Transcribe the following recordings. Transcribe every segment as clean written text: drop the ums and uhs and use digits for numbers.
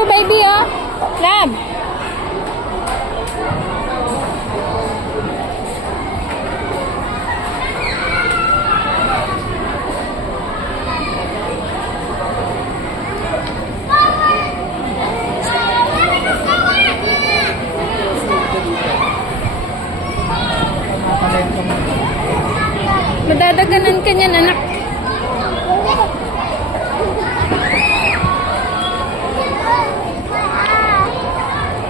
to baby, oh. Love. Madadaganan ka niyan, anak.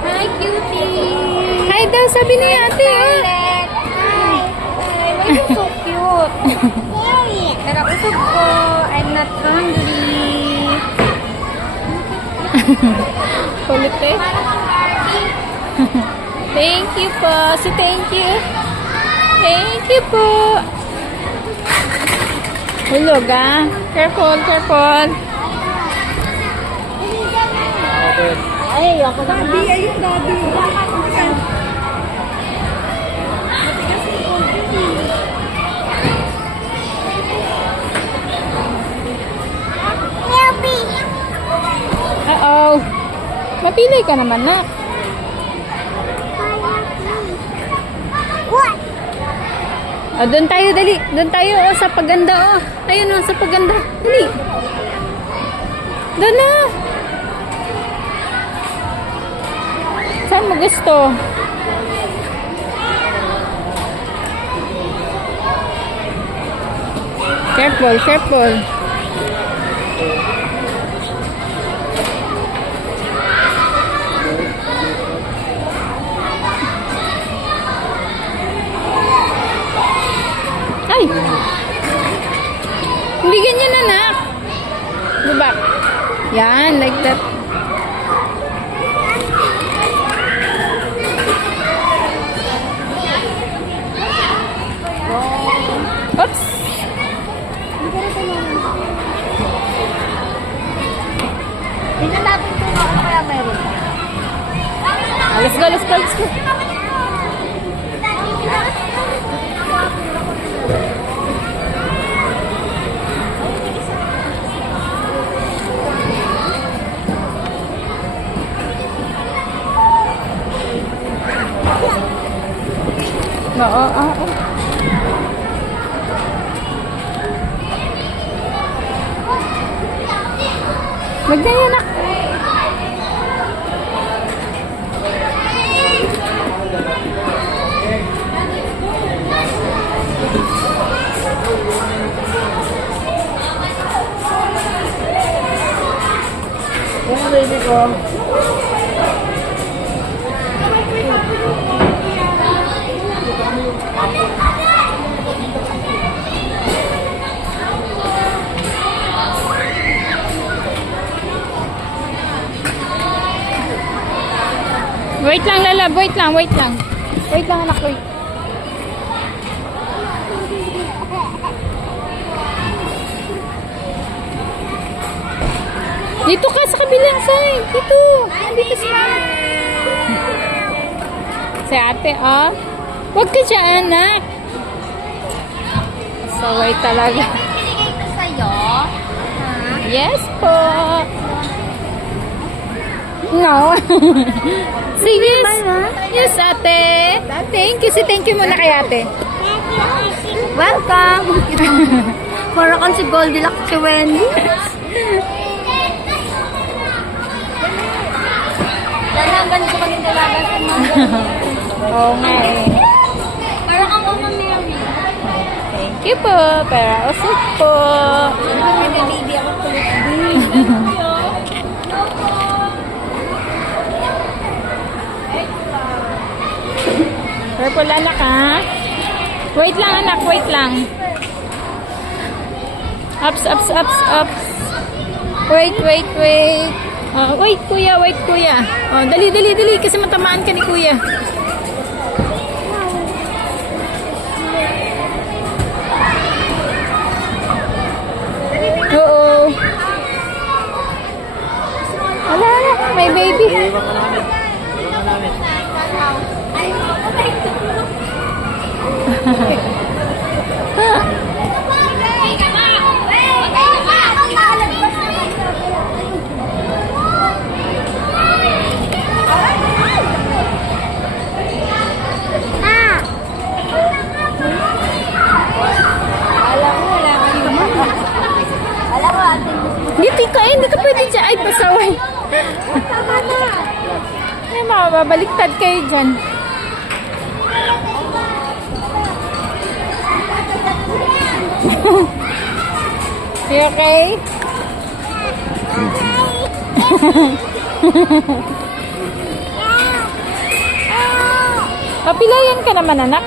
Hi, cutie. Hi daw, sabi ni ate, oh. Hi. You're so cute. Pero usog ko. I'm not hungry. Kulit eh. Thank you po. So, thank you. Thank you po. Hulog, ah. Careful, careful. Ay, ako na. Gabi, ayun, gabi. Uh-oh. Mapili ka naman, nak. What? Oh, doon tayo, dali. Doon tayo, oh, sa paganda, oh. Ayun, oh, sa paganda. Dali. Doon na. Saan mo gusto? Careful, careful. Ay! Hindi ganyan, anak. Diba? Yan, like that. Oops! Tingnan natin kung ano kaya meron. Let's go, let's go, let's go. Oo, oo. Magdaya na. Ano, baby ko? Wait lang, lalab. Wait lang, wait lang. Wait lang, anak. Wait. Dito ka sa kabilang side. Dito. Dito sa... Si ate, oh. Huwag ka dyan, anak. Saway talaga. Binigay ko sa'yo. Yes po. No. Say yes. Yes, ate. Thank you. Si thank you muna kay ate. Welcome. Para kang si Goldilocks si Wendy. Dalagan ko kami dalagan sa mga. Oo nga eh. Para kang Mama Mary. Thank you po. Para usap po. Baby ako kulit. Purple anak, ha? Wait lang, anak. Wait lang. Ups, ups, ups, ups. Wait, wait, wait. Wait, kuya. Wait, kuya. Oh, dali, dali, dali. Kasi matamaan ka ni kuya. Oo. Wala, anak. May baby. Iwan ka namin. Iwan ka namin. Tama na. Ay, mababaliktad kayo dyan. You okay? Papilayan ka naman, anak.